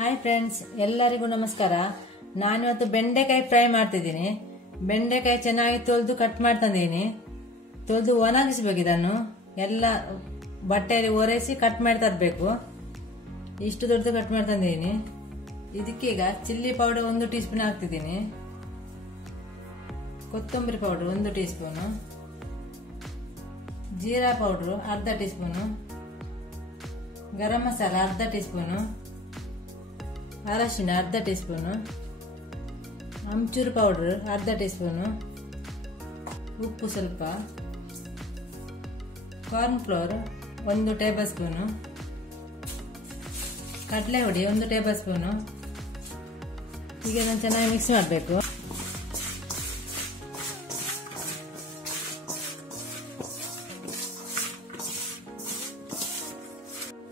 Hi friends, ಎಲ್ಲರಿಗೂ ನಮಸ್ಕಾರ. ನಾನಿವತ್ತು ಬೆಂಡೆಕಾಯಿ ಫ್ರೈ ಮಾಡ್ತಿದ್ದೀನಿ. ಬೆಂಡೆಕಾಯಿ ಚೆನ್ನಾಗಿ ತೊಳೆದು ಕಟ್ ಮಾಡ್ತಿದ್ದೀನಿ. ತೊಳೆದು ಒಣಗಿಸ್ಬೇಕು. ಇದನ್ನು ಎಲ್ಲ ಬಟ್ಟೆಯಲ್ಲಿ ಒರೆಸಿ ಕಟ್ ಮಾಡ್ತಾ ಇರಬೇಕು. ಇಷ್ಟು ದೊಡ್ಡದು ಕಟ್ ಮಾಡ್ತಿದ್ದೀನಿ. ಇದಕ್ಕೀಗ ಚಿಲ್ಲಿ ಪೌಡರ್ 1 ಟೀ ಸ್ಪೂನ್ ಹಾಕ್ತಿದ್ದೀನಿ. ಕೊತ್ತಂಬರಿ powder 1 tea spoon, jeera powder ಅರ್ಧ ಟೀ ಸ್ಪೂನು, ಗರಂ ಮಸಾಲ ಅರ್ಧ ಟೀ ಸ್ಪೂನು, ಅರಶಿನ ಅರ್ಧ ಟೀ ಸ್ಪೂನು, ಅಮ್ಚೂರು ಪೌಡರ್ ಅರ್ಧ ಟೀ ಸ್ಪೂನು, ಉಪ್ಪು ಸ್ವಲ್ಪ, ಕಾರ್ನ್ ಫ್ಲೋರ್ 1 ಟೇಬಲ್ ಸ್ಪೂನು, ಕಡಲೆ ಹುಡಿ 1 ಟೇಬಲ್ ಸ್ಪೂನು. ಈಗ ಇದನ್ನು ಚೆನ್ನಾಗಿ ಮಿಕ್ಸ್ ಮಾಡಬೇಕು.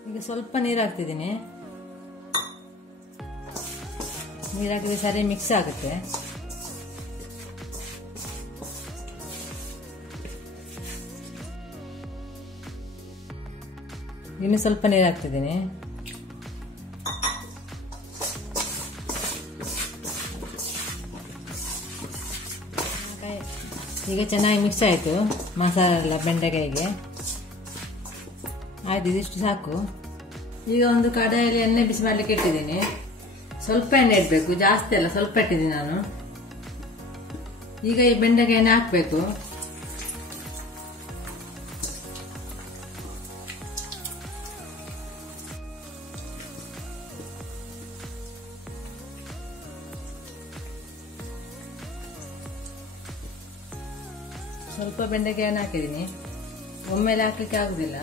ಈಗ ಸ್ವಲ್ಪ ನೀರು ಹಾಕ್ತಿದ್ದೀನಿ. ನೀರು ಹಾಕಿದ್ರೆ ಸರಿ ಮಿಕ್ಸ್ ಆಗುತ್ತೆ. ಇನ್ನು ಸ್ವಲ್ಪ ನೀರು ಹಾಕ್ತಿದ್ದೀನಿ. ಈಗ ಚೆನ್ನಾಗಿ ಮಿಕ್ಸ್ ಆಯಿತು ಮಸಾಲ ಎಲ್ಲ ಬೆಂಡೆಕಾಯಿಗೆ. ಆಯ್ತು, ಇದಿಷ್ಟು ಸಾಕು. ಈಗ ಒಂದು ಕಡಾಯಲ್ಲಿ ಎಣ್ಣೆ ಬಿಸಿ ಮಾಡ್ಲಿಕ್ಕೆ ಇಟ್ಟಿದ್ದೀನಿ. ಸ್ವಲ್ಪ ಎಣ್ಣೆ ಇಡಬೇಕು, ಜಾಸ್ತಿ ಅಲ್ಲ, ಸ್ವಲ್ಪ ಇಟ್ಟಿದ್ದೀನಿ ನಾನು. ಈಗ ಈ ಬೆಂಡೆಕಾಯಿನ ಹಾಕ್ಬೇಕು. ಸ್ವಲ್ಪ ಬೆಂಡೆಕಾಯನ್ನು ಹಾಕಿದ್ದೀನಿ. ಒಮ್ಮೆಲೆ ಹಾಕ್ಲಿಕ್ಕೆ ಆಗುದಿಲ್ಲ.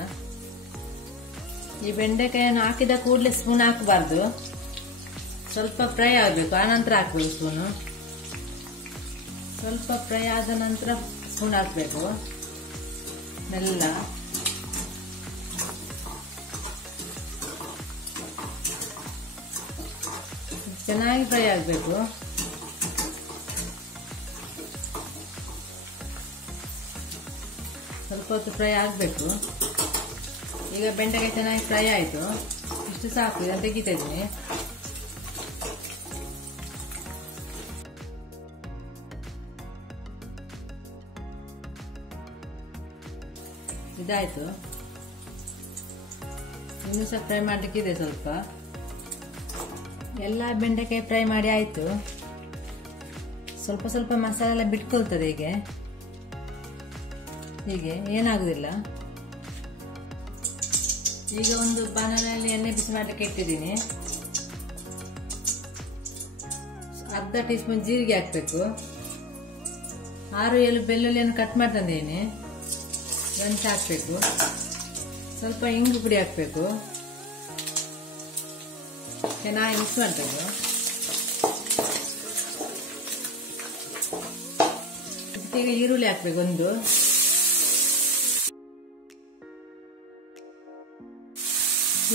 ಈ ಬೆಂಡೆಕಾಯನ್ನು ಹಾಕಿದ ಕೂಡಲೇ ಸ್ಪೂನ್ ಹಾಕಬಾರ್ದು, ಸ್ವಲ್ಪ ಫ್ರೈ ಆಗಬೇಕು, ಆನಂತರ ಹಾಕ್ಬೇಕು ಸ್ಪೂನು. ಸ್ವಲ್ಪ ಫ್ರೈ ಆದ ನಂತರ ಸ್ಪೂನ್ ಹಾಕಬೇಕು. ಮೆಲ್ಲ ಚೆನ್ನಾಗಿ ಫ್ರೈ ಆಗಬೇಕು. ಸ್ವಲ್ಪ ಹೊತ್ತು ಫ್ರೈ ಆಗಬೇಕು. ಈಗ ಬೆಂಡೆಕಾಯಿ ಚೆನ್ನಾಗಿ ಫ್ರೈ ಆಯಿತು. ಇಷ್ಟು ಸಾಕು. ಇದನ್ನು ತೆಗಿತಾ ಇದ್ದೀನಿ. ಇದಾಯ್ತು. ಇನ್ನು ಸಹ ಫ್ರೈ ಮಾಡಲಿಕ್ಕಿದೆ ಸ್ವಲ್ಪ. ಎಲ್ಲ ಬೆಂಡೆಕಾಯಿ ಫ್ರೈ ಮಾಡಿ ಆಯಿತು. ಸ್ವಲ್ಪ ಸ್ವಲ್ಪ ಮಸಾಲೆ ಎಲ್ಲ ಬಿಟ್ಕೊಳ್ತದೆ. ಹೀಗೆ ಏನಾಗುದಿಲ್ಲ. ಈಗ ಒಂದು ಬಾಣಲೆಯಲ್ಲಿ ಎಣ್ಣೆ ಬಿಸಿ ಮಾಡಲಿಕ್ಕೆ ಇಟ್ಟಿದ್ದೀನಿ. ಅರ್ಧ ಟೀ ಸ್ಪೂನ್ ಜೀರಿಗೆ ಹಾಕಬೇಕು. 6-7 ಬೆಳ್ಳುಳ್ಳಿಯನ್ನು ಕಟ್ ಮಾಡ್ತಿದ್ದೀನಿ. ಗಂಟು ಹಾಕಬೇಕು. ಸ್ವಲ್ಪ ಇಂಗು ಪುಡಿ ಹಾಕಬೇಕು. ಚೆನ್ನಾಗಿ ಮಿಕ್ಸ್ ಮಾಡಬೇಕು. ಈಗ ಈರುಳ್ಳಿ ಹಾಕಬೇಕು 1.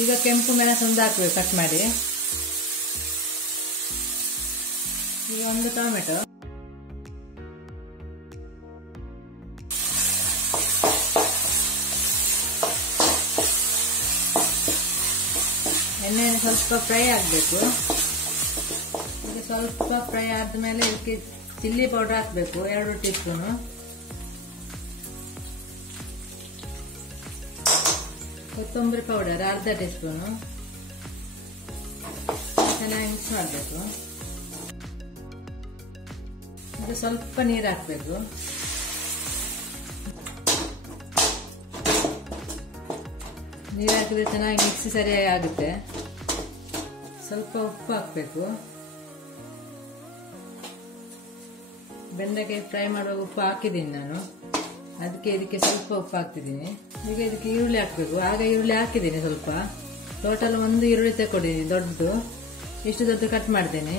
ಈಗ ಕೆಂಪು ಮೆಣಸು 1 ಹಾಕಬೇಕು ಕಟ್ ಮಾಡಿ. ಈಗ 1 ಟೊಮೆಟೊ, ಎಣ್ಣೆಯನ್ನು ಸ್ವಲ್ಪ ಫ್ರೈ ಆಗಬೇಕು. ಈಗ ಸ್ವಲ್ಪ ಫ್ರೈ ಆದ್ಮೇಲೆ ಇದಕ್ಕೆ ಚಿಲ್ಲಿ ಪೌಡರ್ ಹಾಕಬೇಕು 2 ಟೀ ಸ್ಪೂನು. ಕೊತ್ತಂಬರಿ ಪೌಡರ್ ಅರ್ಧ ಟೀ ಸ್ಪೂನು. ಚೆನ್ನಾಗಿ ಮಿಕ್ಸ್ ಮಾಡಬೇಕು. ಇದು ಸ್ವಲ್ಪ ನೀರು ಹಾಕಬೇಕು. ನೀರು ಹಾಕಿದ್ರೆ ಚೆನ್ನಾಗಿ ಮಿಕ್ಸಿ ಸರಿಯಾಗಿ ಆಗುತ್ತೆ. ಸ್ವಲ್ಪ ಉಪ್ಪು ಹಾಕಬೇಕು. ಬೆಂಡೆಕಾಯಿ ಫ್ರೈ ಮಾಡುವಾಗ ಉಪ್ಪು ಹಾಕಿದ್ದೀನಿ ನಾನು, ಅದಕ್ಕೆ ಇದಕ್ಕೆ ಸ್ವಲ್ಪ ಉಪ್ಪು ಹಾಕ್ತಿದ್ದೀನಿ. ಈಗ ಇದಕ್ಕೆ ಈರುಳ್ಳಿ ಹಾಕಬೇಕು. ಆಗ ಈರುಳ್ಳಿ ಹಾಕಿದ್ದೀನಿ ಸ್ವಲ್ಪ. ಟೋಟಲ್ 1 ಈರುಳ್ಳಿ ತಗೊಂಡಿದ್ದೀನಿ ದೊಡ್ಡದು. ಇಷ್ಟು ದೊಡ್ಡ ಕಟ್ ಮಾಡ್ತೇನೆ.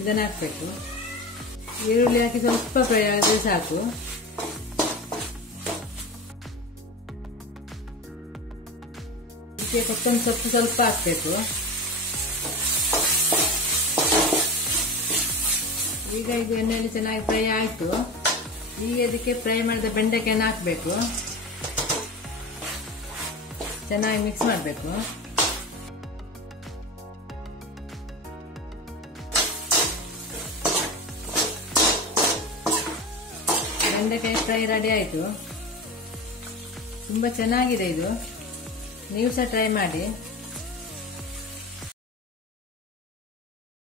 ಇದನ್ನು ಹಾಕಬೇಕು. ಈರುಳ್ಳಿ ಹಾಕಿ ಸ್ವಲ್ಪ ಫ್ರೈ ಆದರೆ ಸಾಕು. ಇದಕ್ಕೆ ಕೊತ್ತಂಬರಿ ಸೊಪ್ಪು ಸ್ವಲ್ಪ ಹಾಕಬೇಕು. ಈಗ ಇದು ಎಣ್ಣೆಯಲ್ಲಿ ಚೆನ್ನಾಗಿ ಫ್ರೈ ಆಯಿತು. ಈಗ ಇದಕ್ಕೆ ಫ್ರೈ ಮಾಡಿದ ಬೆಂಡೆಕಾಯನ್ನು ಹಾಕಬೇಕು. ಚೆನ್ನಾಗಿ ಮಿಕ್ಸ್ ಮಾಡಬೇಕು. ಬೆಂಡೆಕಾಯಿ ಫ್ರೈ ರೆಡಿ ಆಯಿತು. ತುಂಬ ಚೆನ್ನಾಗಿದೆ ಇದು, ನೀವು ಸಹ ಟ್ರೈ ಮಾಡಿ.